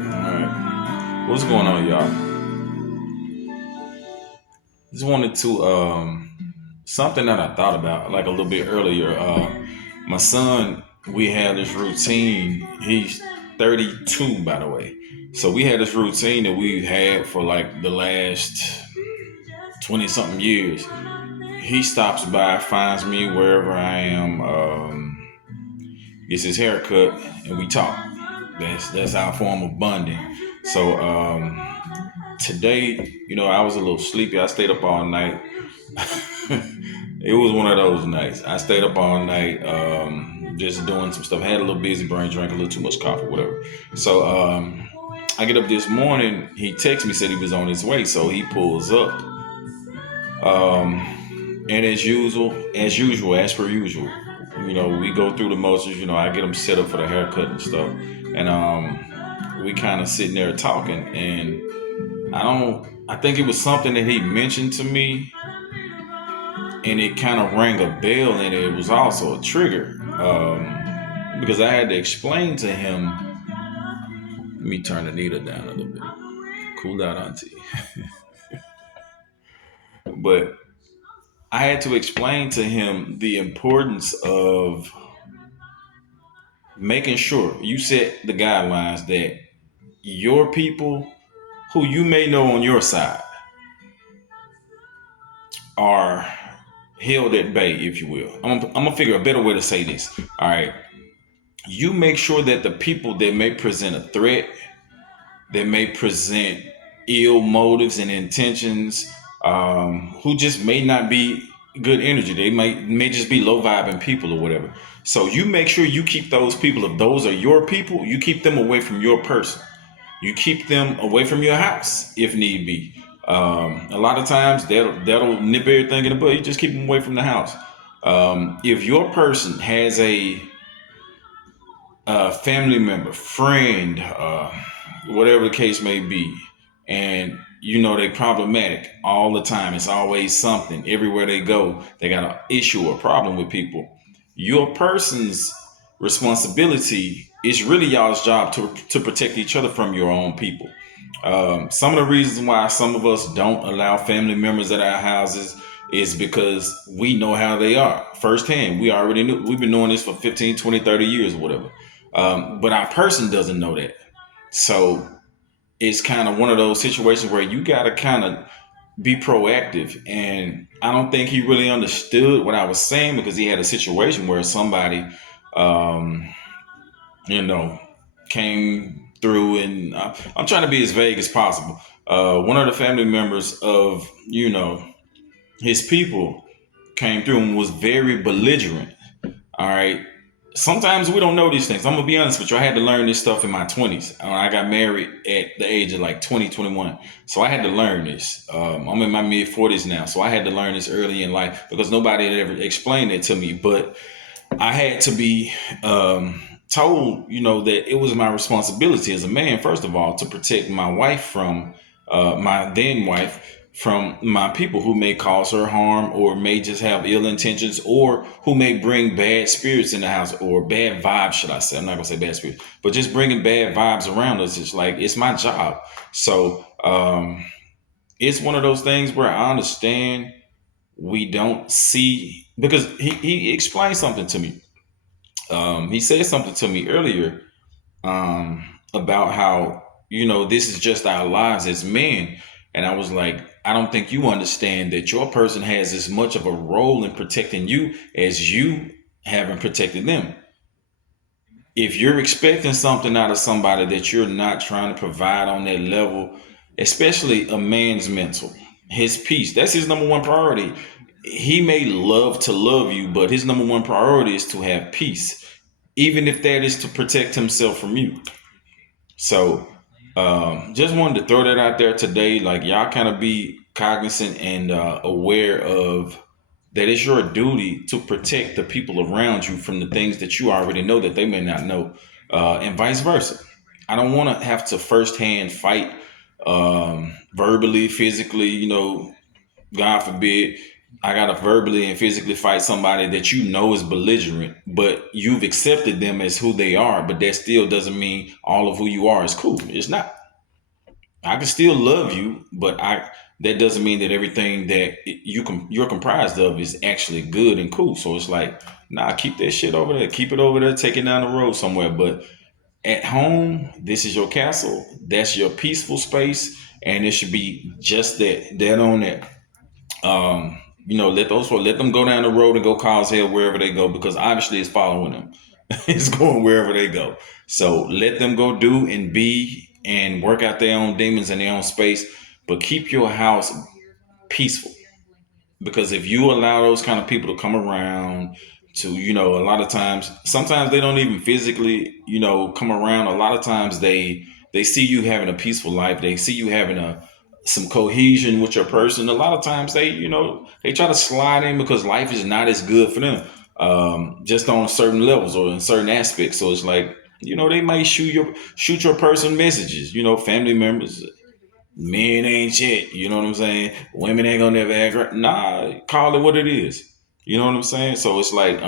Alright. What's going on, y'all? Just wanted to something that I thought about like a little bit earlier. My son, we had this routine. He's 32, by the way. So we had this routine that we've had for like the last 20 something years. He stops by, finds me wherever I am, gets his hair cut, and we talk. That's our form of bonding. So today, I was a little sleepy. I stayed up all night. It was one of those nights. I stayed up all night, just doing some stuff. Had a little busy brain, drank a little too much coffee, whatever. So I get up this morning. He texted me, said he was on his way. So he pulls up, and as per usual, we go through the motions. I get him set up for the haircut and stuff, and we kind of sitting there talking, and I think it was something that he mentioned to me, and it kind of rang a bell, and it was also a trigger, because I had to explain to him. Let me turn the needle down a little bit. Cool out, auntie. But I had to explain to him the importance of making sure you set the guidelines that your people, who you may know on your side, are held at bay, if you will. I'm gonna figure a better way to say this. All right, you make sure that the people that may present a threat, that may present ill motives and intentions, who just may not be good energy. They may just be low vibing people or whatever. So you make sure you keep those people. If those are your people, you keep them away from your person. You keep them away from your house if need be. A lot of times that'll nip everything in the bud. You just keep them away from the house. If your person has a family member, friend, whatever the case may be, and they problematic all the time. It's always something. Everywhere they go, they got an issue or problem with people. Your person's responsibility is really y'all's job to protect each other from your own people. Some of the reasons why some of us don't allow family members at our houses is because we know how they are firsthand. We already knew. We've been doing this for 15, 20, 30 years or whatever. But our person doesn't know that. So it's kind of one of those situations where you got to kind of be proactive. And I don't think he really understood what I was saying, because he had a situation where somebody, um, you know, came through, and I'm trying to be as vague as possible. One of the family members of, his people came through and was very belligerent. All right. Sometimes we don't know these things. I'm gonna be honest with you. I had to learn this stuff in my 20s. I got married at the age of like 20, 21. So I had to learn this. I'm in my mid 40s now, so I had to learn this early in life because nobody had ever explained it to me. But I had to be told, that it was my responsibility as a man, first of all, to protect my wife from my then wife from my people who may cause her harm or may just have ill intentions or who may bring bad spirits in the house or bad vibes, should I say. I'm not going to say bad spirits, but just bringing bad vibes around us. It's like, it's my job. So it's one of those things where I understand we don't see, because he explained something to me. He said something to me earlier, about how, this is just our lives as men. And I was like, I don't think you understand that your person has as much of a role in protecting you as you haven't protected them. If you're expecting something out of somebody that you're not trying to provide on that level, especially a man's mental, his peace, that's his number one priority. He may love to love you, but his number one priority is to have peace, even if that is to protect himself from you. So just wanted to throw that out there today. Like, y'all kind of be cognizant and aware of that. It's your duty to protect the people around you from the things that you already know that they may not know, and vice versa. I don't want to have to firsthand fight, verbally, physically, God forbid. I gotta verbally and physically fight somebody that you know is belligerent, but you've accepted them as who they are, but that still doesn't mean all of who you are is cool. It's not. I can still love you, but I that doesn't mean that everything that you're comprised of is actually good and cool. So it's like, nah, keep that shit over there. Keep it over there. Take it down the road somewhere. But at home, this is your castle. That's your peaceful space, and it should be just that. That on that. Let them go down the road and go cause hell wherever they go because obviously it's following them. It's going wherever they go. So let them go do and be and work out their own demons in their own space, but keep your house peaceful. Because if you allow those kind of people to come around to, a lot of times, sometimes they don't even physically, come around. A lot of times they see you having a peaceful life. They see you having a some cohesion with your person. A lot of times they try to slide in because life is not as good for them, just on certain levels or in certain aspects. So it's like, they might shoot your person messages, family members. Men ain't shit. You know what I'm saying? Women ain't gonna never act right. Nah, call it what it is. You know what I'm saying? So it's like,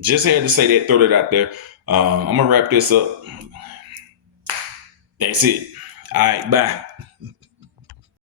just had to say that, throw that out there. I'm gonna wrap this up. That's it. All right, bye.